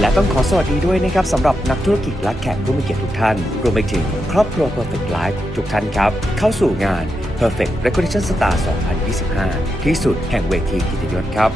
และต้องขอสวัสดีด้วยนะครับสำหรับนักธุรกิจและแขกผู้มีเกียรติทุกท่าน รวมไปถึงครอบครัว Perfect Life ทุกท่านครับ เข้าสู่งาน Perfect Recognition Star 2025 ที่สุดแห่งเวทีกิตยศครับ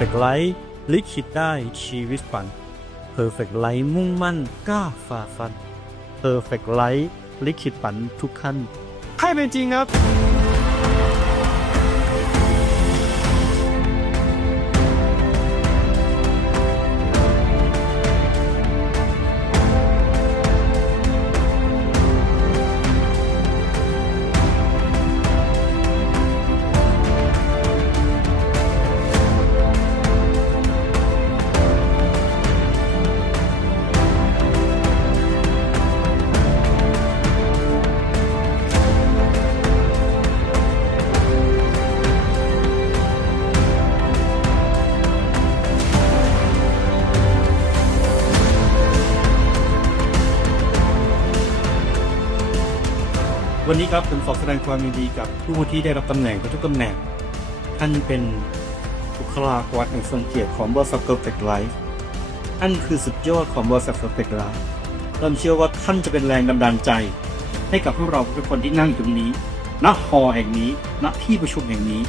Perfect Life ลิขิตได้ชีวิตฝัน Perfect Life มุ่งมั่นกล้าฝ่าฟัน Perfect Life ลิขิตฝันทุกขั้นให้เป็นจริงครับ วันนี้ครับผมขอแสดงความยินดีกับผู้ที่ได้รับตำแหน่งทุกตำแหน่ง ท่านเป็นบุคลากรแห่งทรงเกียรติของบริษัทเกิร์ลเฟกไลฟ์ท่านคือสุดยอดของบริษัทเกิร์ลเฟกไลฟ์เราเชื่อว่าท่านจะเป็นแรงดำดาลใจ ให้กับพวกเราทุกคนที่นั่งอยู่ตรงนี้ณหอแห่งนี้ณที่ประชุมแห่งนี้